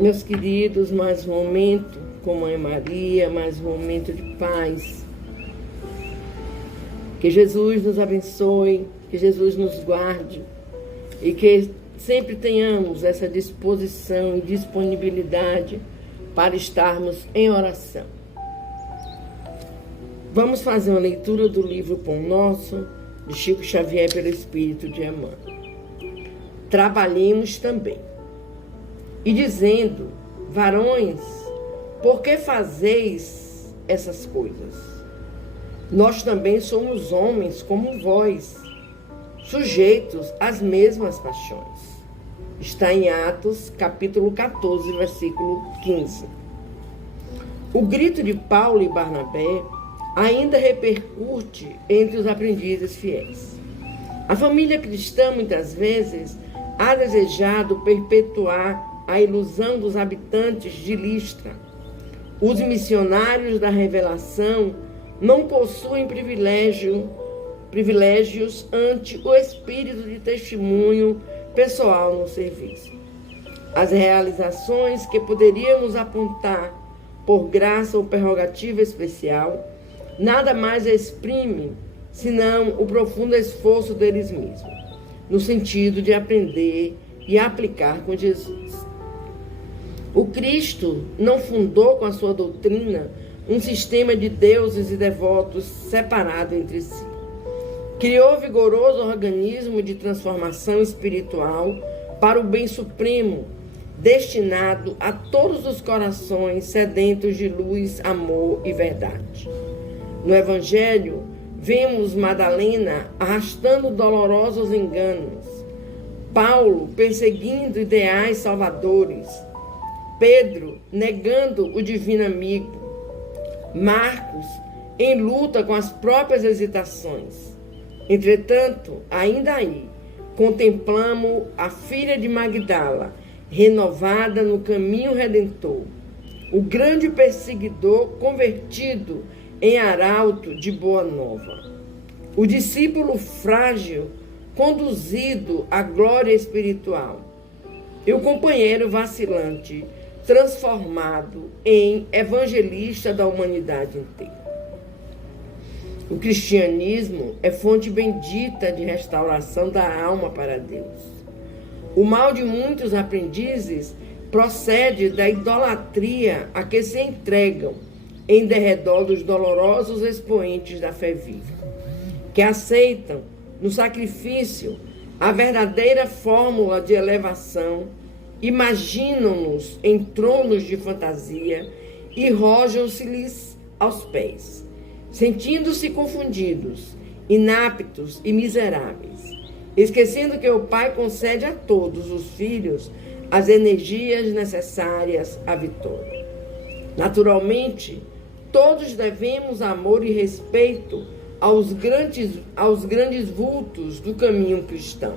Meus queridos, mais um momento com Mãe Maria, mais um momento de paz. Que Jesus nos abençoe, que Jesus nos guarde e que sempre tenhamos essa disposição e disponibilidade para estarmos em oração. Vamos fazer uma leitura do livro Pão Nosso, de Chico Xavier, pelo Espírito de Emmanuel. Trabalhemos também. E dizendo: varões, por que fazeis essas coisas? Nós também somos homens como vós, sujeitos às mesmas paixões. Está em Atos, capítulo 14, versículo 15. O grito de Paulo e Barnabé ainda repercute entre os aprendizes fiéis. A família cristã, muitas vezes, ha desejado perpetuar a ilusão dos habitantes de Listra. Os missionários da revelação não possuem privilégios ante o espírito de testemunho pessoal no serviço. As realizações que poderíamos apontar por graça ou prerrogativa especial nada mais exprimem senão o profundo esforço deles mesmos, no sentido de aprender e aplicar com Jesus. O Cristo não fundou com a sua doutrina um sistema de deuses e devotos separado entre si. Criou vigoroso organismo de transformação espiritual para o bem supremo, destinado a todos os corações sedentos de luz, amor e verdade. No Evangelho, vemos Madalena arrastando dolorosos enganos, Paulo perseguindo ideais salvadores, Pedro negando o divino amigo, Marcos em luta com as próprias hesitações. Entretanto, ainda aí, contemplamos a filha de Magdala, renovada no caminho redentor, o grande perseguidor convertido em arauto de boa nova, o discípulo frágil conduzido à glória espiritual, e o companheiro vacilante transformado em evangelista da humanidade inteira. O cristianismo é fonte bendita de restauração da alma para Deus. O mal de muitos aprendizes procede da idolatria a que se entregam em derredor dos dolorosos expoentes da fé viva, que aceitam no sacrifício a verdadeira fórmula de elevação, imaginam-nos em tronos de fantasia e rojam-se-lhes aos pés, sentindo-se confundidos, inaptos e miseráveis, esquecendo que o Pai concede a todos os filhos as energias necessárias à vitória. Naturalmente, todos devemos amor e respeito aos grandes vultos do caminho cristão.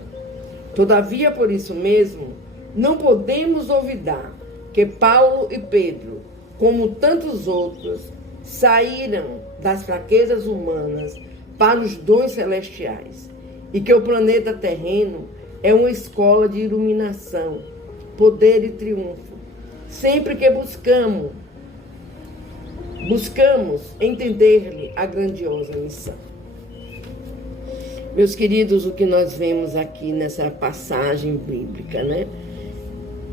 Todavia, por isso mesmo, não podemos olvidar que Paulo e Pedro, como tantos outros, saíram das fraquezas humanas para os dons celestiais e que o planeta terreno é uma escola de iluminação, poder e triunfo, sempre que buscamos entender-lhe a grandiosa missão. Meus queridos, o que nós vemos aqui nessa passagem bíblica, né?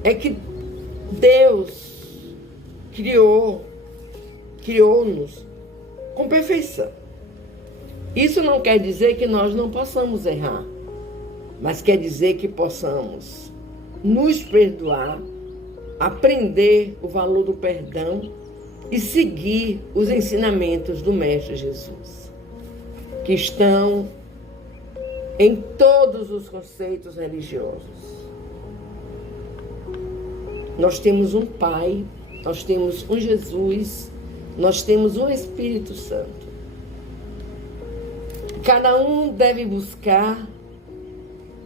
É que Deus criou-nos com perfeição. Isso não quer dizer que nós não possamos errar, mas quer dizer que possamos nos perdoar, aprender o valor do perdão e seguir os ensinamentos do Mestre Jesus, que estão em todos os conceitos religiosos. Nós temos um Pai, nós temos um Jesus, nós temos um Espírito Santo. Cada um deve buscar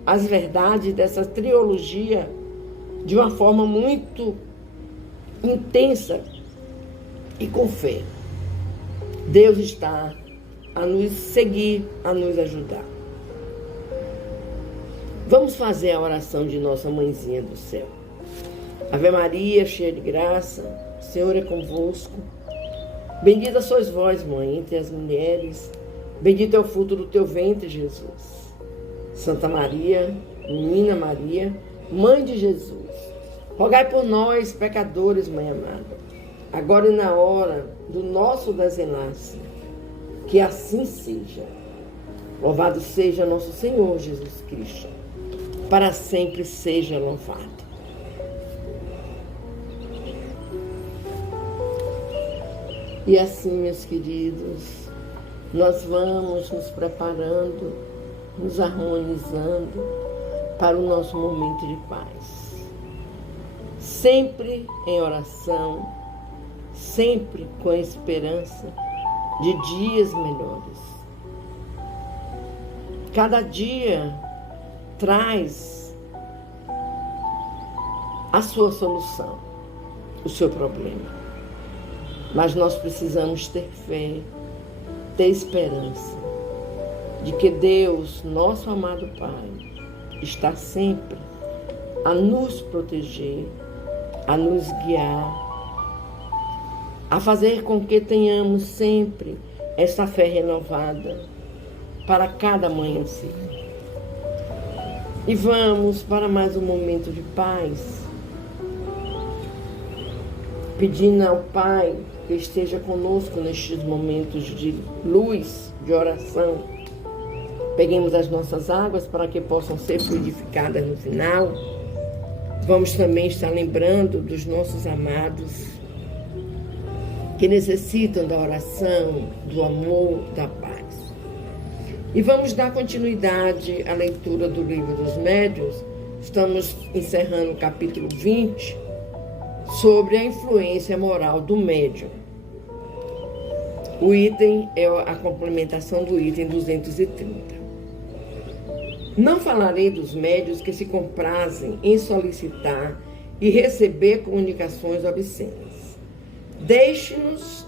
as verdades dessa trilogia de uma forma muito intensa e com fé. Deus está a nos seguir, a nos ajudar. Vamos fazer a oração de nossa Mãezinha do Céu. Ave Maria, cheia de graça, o Senhor é convosco. Bendita sois vós, mãe, entre as mulheres. Bendito é o fruto do teu ventre, Jesus. Santa Maria, Menina Maria, Mãe de Jesus, rogai por nós, pecadores, Mãe amada, agora e na hora do nosso desenlace. Que assim seja. Louvado seja nosso Senhor Jesus Cristo. Para sempre seja louvado. E assim, meus queridos, nós vamos nos preparando, nos harmonizando para o nosso momento de paz. Sempre em oração, sempre com a esperança de dias melhores. Cada dia traz a sua solução, o seu problema. Mas nós precisamos ter fé, ter esperança de que Deus, nosso amado Pai, está sempre a nos proteger, a nos guiar, a fazer com que tenhamos sempre essa fé renovada para cada amanhecer. E vamos para mais um momento de paz, pedindo ao Pai que esteja conosco nestes momentos de luz, de oração. Peguemos as nossas águas para que possam ser fluidificadas no final. Vamos também estar lembrando dos nossos amados que necessitam da oração, do amor, da paz. E vamos dar continuidade à leitura do Livro dos Médiuns. Estamos encerrando o capítulo 20, sobre a influência moral do médium. O item é a complementação do item 230. Não falarei dos médiuns que se comprazem em solicitar e receber comunicações obscenas. Deixemos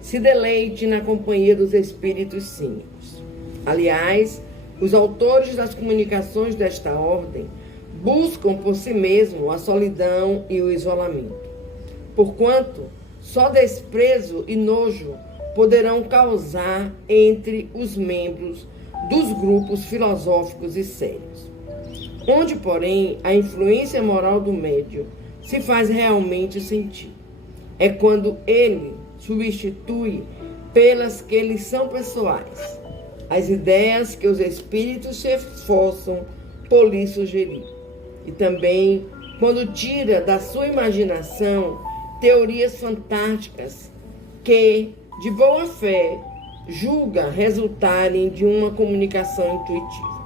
se deleite na companhia dos espíritos cínicos. Aliás, os autores das comunicações desta ordem buscam por si mesmo a solidão e o isolamento, porquanto só desprezo e nojo poderão causar entre os membros dos grupos filosóficos e sérios. Onde, porém, a influência moral do médium se faz realmente sentir é quando ele substitui pelas que lhe são pessoais as ideias que os espíritos se esforçam por lhe sugerir. E também quando tira da sua imaginação teorias fantásticas que, de boa fé, julga resultarem de uma comunicação intuitiva.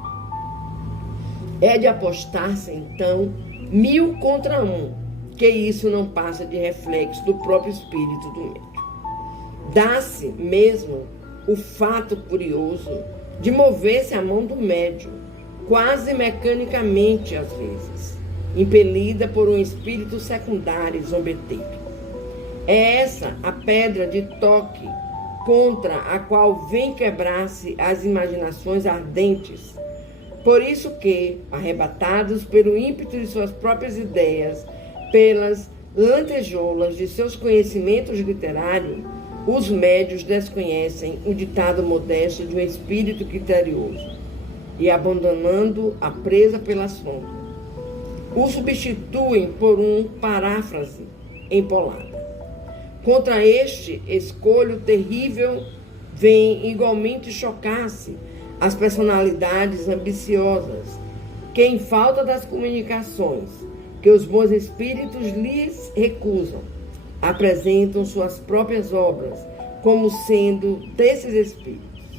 É de apostar-se, então, 1000 contra 1, que isso não passa de reflexo do próprio espírito do médium. Dá-se mesmo o fato curioso de mover-se a mão do médium, quase mecanicamente às vezes, impelida por um espírito secundário zombeteiro. É essa a pedra de toque contra a qual vem quebrar-se as imaginações ardentes. Por isso que, arrebatados pelo ímpeto de suas próprias ideias, pelas lantejoulas de seus conhecimentos literários, os médios desconhecem o ditado modesto de um espírito criterioso e, abandonando a presa pela sombra, o substituem por um paráfrase empolada. Contra este escolho terrível vem igualmente chocar-se as personalidades ambiciosas que, em falta das comunicações que os bons espíritos lhes recusam, apresentam suas próprias obras como sendo desses espíritos.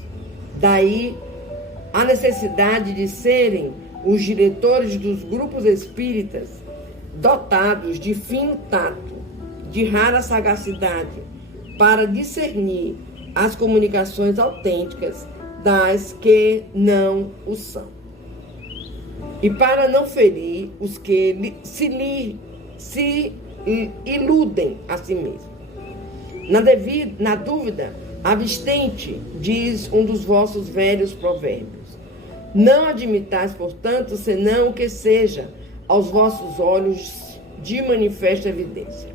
Daí a necessidade de serem os diretores dos grupos espíritas dotados de fino tato, de rara sagacidade, para discernir as comunicações autênticas das que não o são, e para não ferir os que se iludem a si mesmos. Na dúvida, abstente, diz um dos vossos velhos provérbios. Não admitais, portanto, senão o que seja aos vossos olhos de manifesta evidência.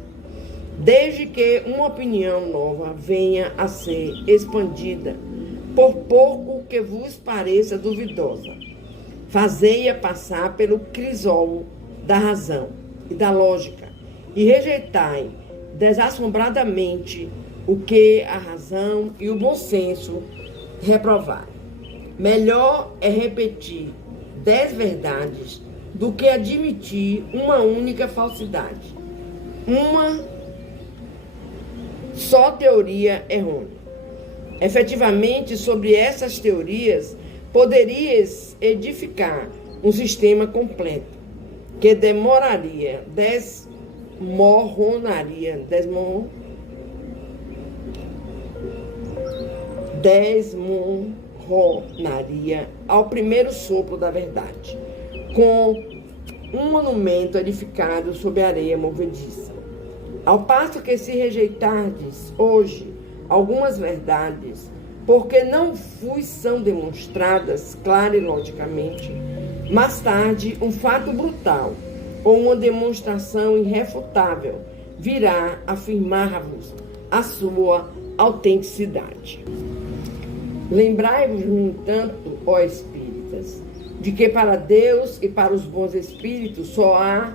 Desde que uma opinião nova venha a ser expandida, por pouco que vos pareça duvidosa, fazei-a passar pelo crisol da razão e da lógica, e rejeitai desassombradamente o que a razão e o bom senso reprovaram. Melhor é repetir 10 verdades do que admitir uma única falsidade, uma só teoria errônea. Efetivamente, sobre essas teorias, poderias edificar um sistema completo, que desmoronaria ao primeiro sopro da verdade, com um monumento edificado sobre areia movediça. Ao passo que, se rejeitardes hoje algumas verdades, porque não vos são demonstradas clara e logicamente, mais tarde um fato brutal ou uma demonstração irrefutável virá afirmar-vos a sua autenticidade. Lembrai-vos, no entanto, ó espíritas, de que para Deus e para os bons espíritos só há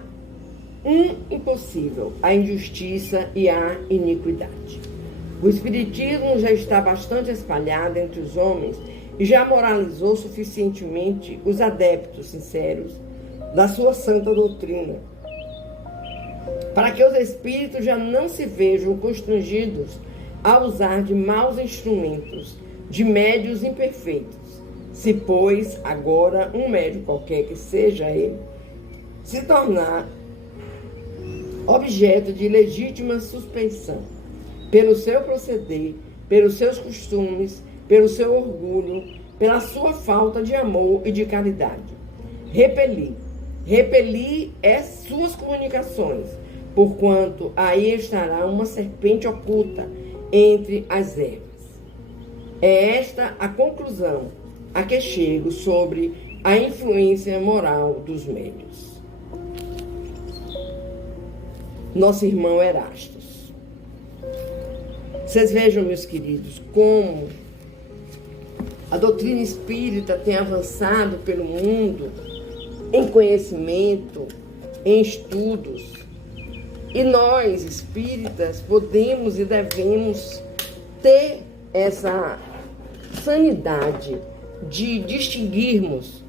um impossível: a injustiça e a iniquidade. O espiritismo já está bastante espalhado entre os homens e já moralizou suficientemente os adeptos sinceros da sua santa doutrina, para que os espíritos já não se vejam constrangidos a usar de maus instrumentos, de médios imperfeitos. Se, pois, agora um médio qualquer que seja ele, se tornar objeto de legítima suspeição, pelo seu proceder, pelos seus costumes, pelo seu orgulho, pela sua falta de amor e de caridade, repeli suas comunicações, porquanto aí estará uma serpente oculta entre as ervas. É esta a conclusão a que chego sobre a influência moral dos médios. Nosso irmão Erastos. Vocês vejam, meus queridos, como a doutrina espírita tem avançado pelo mundo em conhecimento, em estudos. E nós, espíritas, podemos e devemos ter essa sanidade de distinguirmos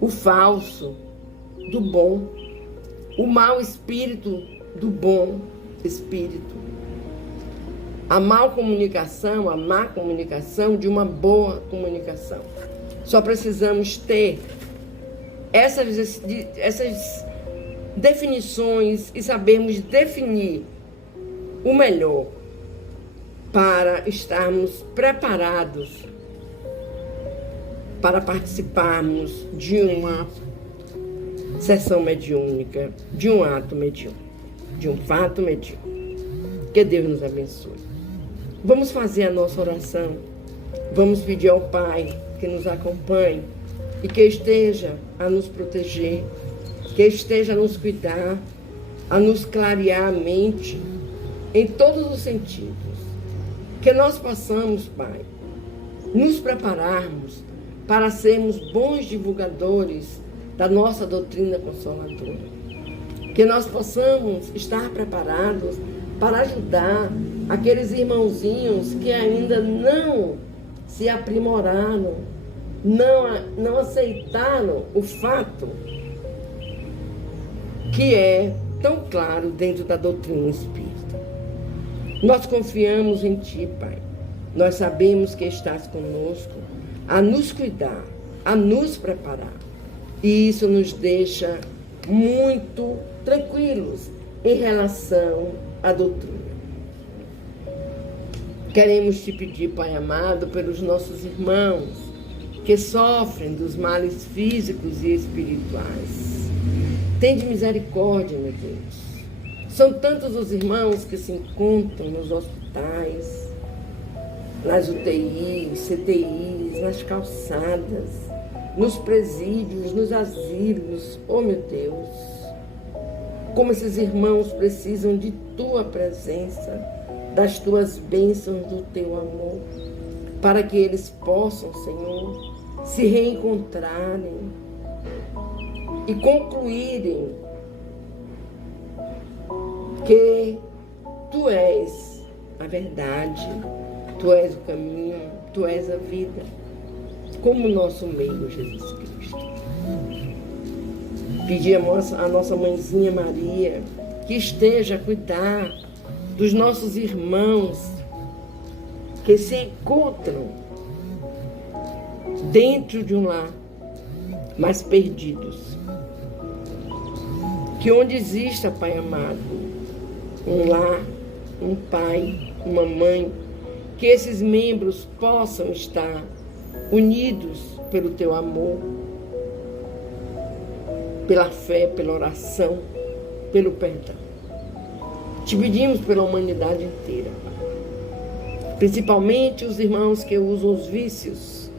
o falso do bom, o mau espírito do bom espírito, a má comunicação de uma boa comunicação. Só precisamos ter essas definições e sabermos definir o melhor para estarmos preparados para participarmos de uma sessão mediúnica, de um ato mediúnico, de um fato mediúnico. Que Deus nos abençoe. Vamos fazer a nossa oração. Vamos pedir ao Pai que nos acompanhe e que esteja a nos proteger, que esteja a nos cuidar, a nos clarear a mente em todos os sentidos. Que nós possamos, Pai, nos prepararmos para sermos bons divulgadores da nossa doutrina consoladora. Que nós possamos estar preparados para ajudar aqueles irmãozinhos que ainda não se aprimoraram, não aceitaram o fato que é tão claro dentro da doutrina espírita. Nós confiamos em Ti, Pai. Nós sabemos que estás conosco a nos cuidar, a nos preparar. E isso nos deixa muito tranquilos em relação à doutrina. Queremos Te pedir, Pai amado, pelos nossos irmãos que sofrem dos males físicos e espirituais. Tende misericórdia, meu Deus. São tantos os irmãos que se encontram nos hospitais, nas UTIs, CTIs, nas calçadas, nos presídios, nos asilos. Oh, meu Deus, como esses irmãos precisam de Tua presença, das Tuas bênçãos, do Teu amor, para que eles possam, Senhor, se reencontrarem e concluírem que Tu és a verdade, Tu és o caminho, Tu és a vida, como nosso meio, Jesus Cristo. Pedir a nossa mãezinha Maria que esteja a cuidar dos nossos irmãos que se encontram dentro de um lar, mas perdidos. Que onde exista, Pai amado, um lar, um pai, uma mãe, que esses membros possam estar unidos pelo Teu amor, pela fé, pela oração, pelo perdão. Te pedimos pela humanidade inteira, principalmente os irmãos que usam os vícios,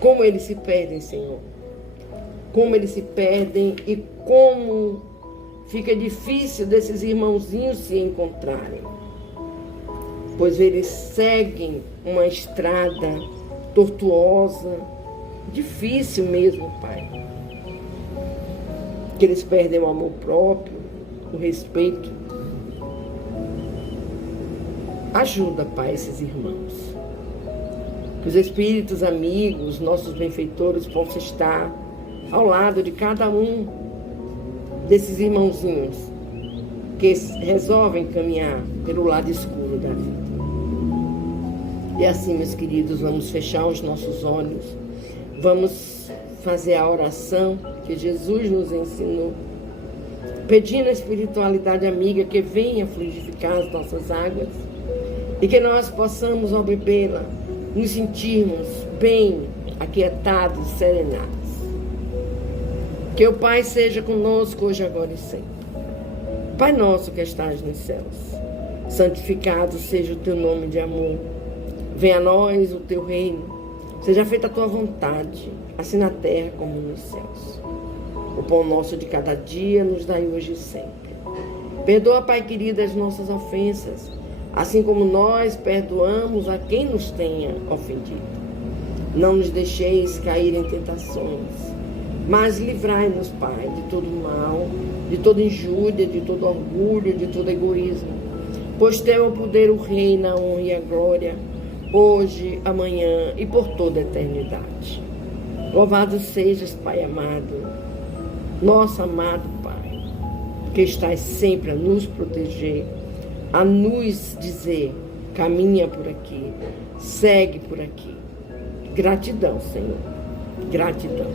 como eles se perdem, Senhor, como eles se perdem e como fica difícil desses irmãozinhos se encontrarem, pois eles seguem uma estrada tortuosa, difícil mesmo, Pai, que eles perdem o amor próprio, o respeito. Ajuda, Pai, esses irmãos. Que os espíritos amigos, nossos benfeitores, possam estar ao lado de cada um desses irmãozinhos que resolvem caminhar pelo lado escuro da vida. E assim, meus queridos, vamos fechar os nossos olhos, vamos fazer a oração que Jesus nos ensinou, pedindo à espiritualidade amiga que venha fluidificar as nossas águas e que nós possamos, ao bebê-la, nos sentirmos bem aquietados, serenados. Que o Pai seja conosco hoje, agora e sempre. Pai nosso que estás nos céus, santificado seja o Teu nome de amor. Venha a nós o Teu reino. Seja feita a Tua vontade, assim na terra como nos céus. O pão nosso de cada dia nos dai hoje e sempre. Perdoa, Pai querido, as nossas ofensas, assim como nós perdoamos a quem nos tenha ofendido. Não nos deixeis cair em tentações, mas livrai-nos, Pai, de todo mal, de toda injúria, de todo orgulho, de todo egoísmo. Pois Teu é o poder, o reino, a honra e a glória, hoje, amanhã e por toda a eternidade. Louvado sejas, Pai amado, nosso amado Pai, que estás sempre a nos proteger, a nos dizer, caminha por aqui, segue por aqui. Gratidão, Senhor, gratidão.